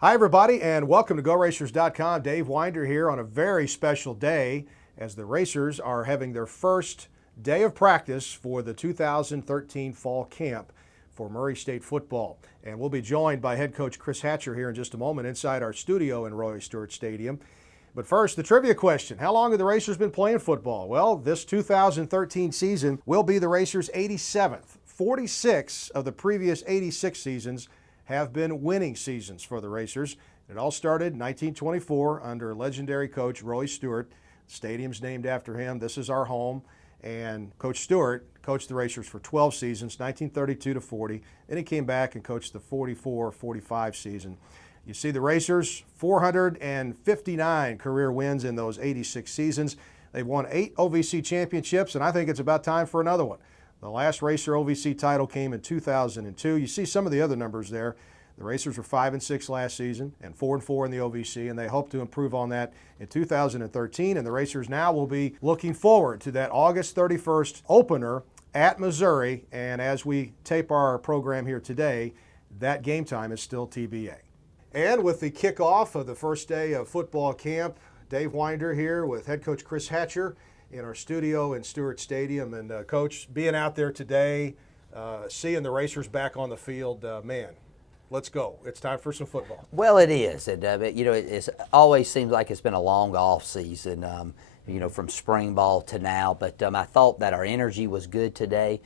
Hi, everybody, and welcome to GoRacers.com. Dave Winder here on a very special day as the Racers are having their first day of practice for the 2013 fall camp for Murray State football. And we'll be joined by head coach Chris Hatcher here in just a moment inside our studio in Roy Stewart Stadium. But first, the trivia question. How long have the Racers been playing football? Well, this 2013 season will be the Racers' 87th. 46 of the previous 86 seasons have been winning seasons for the Racers. It all started in 1924 under legendary coach Roy Stewart. The stadium's named after him. This is our home. And Coach Stewart coached the Racers for 12 seasons, 1932 to 40. Then he came back and coached the 44-45 season. You see the Racers, 459 career wins in those 86 seasons. They've won 8 OVC championships, and I think it's about time for another one. The last Racer OVC title came in 2002. You see some of the other numbers there. The Racers were 5-6 last season and 4-4 in the OVC, and they hope to improve on that in 2013. And the Racers now will be looking forward to that August 31st opener at Missouri. And as we tape our program here today, that game time is still TBA. And with the kickoff of the first day of football camp, Dave Winder here with head coach Chris Hatcher in our studio in Stewart Stadium. And Coach, being out there today, seeing the Racers back on the field, man, let's go. It's time for some football. Well, it is. And, it always seems like it's been a long off season, from spring ball to now. But I thought that our energy was good today.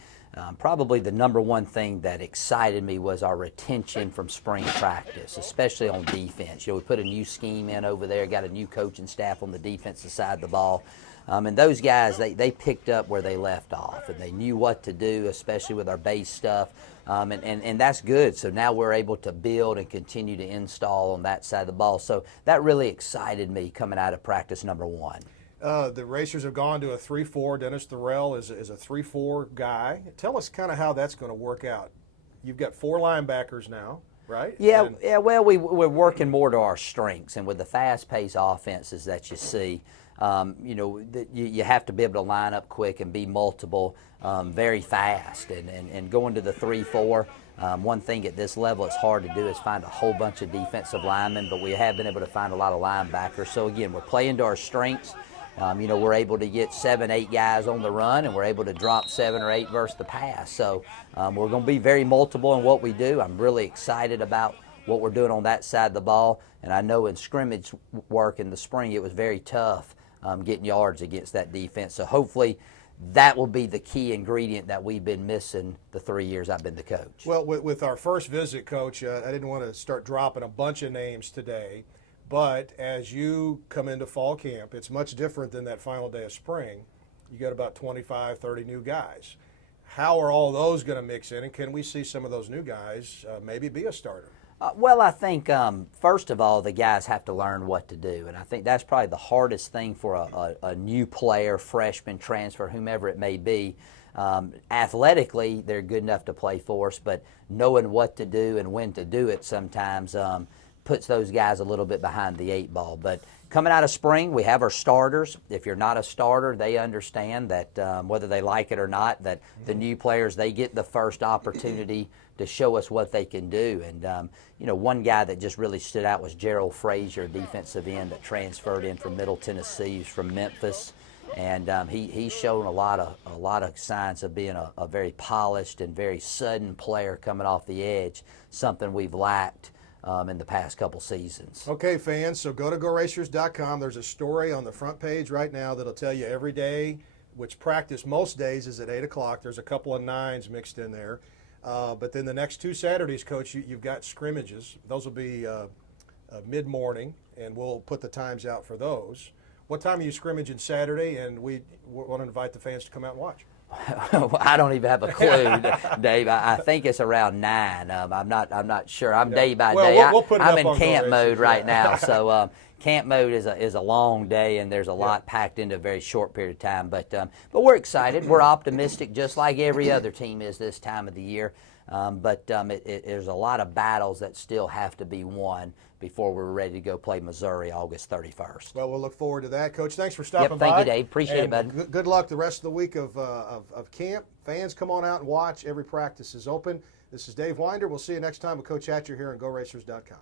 Probably the number one thing that excited me was our retention from spring practice, especially on defense. We put a new scheme in over there, got a new coaching staff on the defensive side of the ball. And those guys, they picked up where they left off, and they knew what to do, especially with our base stuff. And that's good. So now we're able to build and continue to install on that side of the ball. So that really excited me coming out of practice number one. The Racers have gone to a 3-4. Dennis Thorell is a 3-4 guy. Tell us kind of how that's going to work out. You've got 4 linebackers now, right? Yeah. Well, we're working more to our strengths, and with the fast-paced offenses that you see, you have to be able to line up quick and be multiple, very fast. And going to the 3-4, one thing at this level it's hard to do is find a whole bunch of defensive linemen, but we have been able to find a lot of linebackers. So again, we're playing to our strengths. We're able to get 7-8 guys on the run, and we're able to drop 7 or 8 versus the pass. So we're going to be very multiple in what we do. I'm really excited about what we're doing on that side of the ball. And I know in scrimmage work in the spring it was very tough getting yards against that defense. So hopefully that will be the key ingredient that we've been missing the 3 years I've been the coach. Well, with our first visit, Coach, I didn't want to start dropping a bunch of names today. But as you come into fall camp, it's much different than that final day of spring. You got about 25, 30 new guys. How are all those going to mix in, and can we see some of those new guys maybe be a starter? Well, I think, first of all, the guys have to learn what to do. And I think that's probably the hardest thing for a new player, freshman, transfer, whomever it may be. Athletically, they're good enough to play for us, but knowing what to do and when to do it sometimes puts those guys a little bit behind the 8 ball. But coming out of spring, we have our starters. If you're not a starter, they understand that whether they like it or not, that the new players, they get the first opportunity to show us what they can do. And, one guy that just really stood out was Gerald Frazier, defensive end that transferred in from Middle Tennessee. He's from Memphis. And he's shown a lot of signs of being a very polished and very sudden player coming off the edge, something we've lacked in the past couple seasons. Okay, fans, so go to GoRacers.com. There's a story on the front page right now that'll tell you every day, which practice most days is at 8 o'clock. There's a couple of 9s mixed in there. But then the next 2 Saturdays, Coach, you've got scrimmages. Those will be mid-morning, and we'll put the times out for those. What time are you scrimmaging Saturday? And we want to invite the fans to come out and watch. I don't even have a clue, Dave. I think it's around 9. I'm not sure. I'm day by day. We'll put it I'm up in on camp GoRacers, mode right yeah. now. So camp mode is a long day, and there's a lot packed into a very short period of time. But we're excited. We're optimistic, just like every other team is this time of the year. But there's a lot of battles that still have to be won before we're ready to go play Missouri August 31st. Well, we'll look forward to that. Coach, thanks for stopping Thank by. you, Dave. Appreciate it, bud. Good luck the rest of the week of camp. Fans, come on out and watch. Every practice is open. This is Dave Winder. We'll see you next time with Coach Hatcher here on GoRacers.com.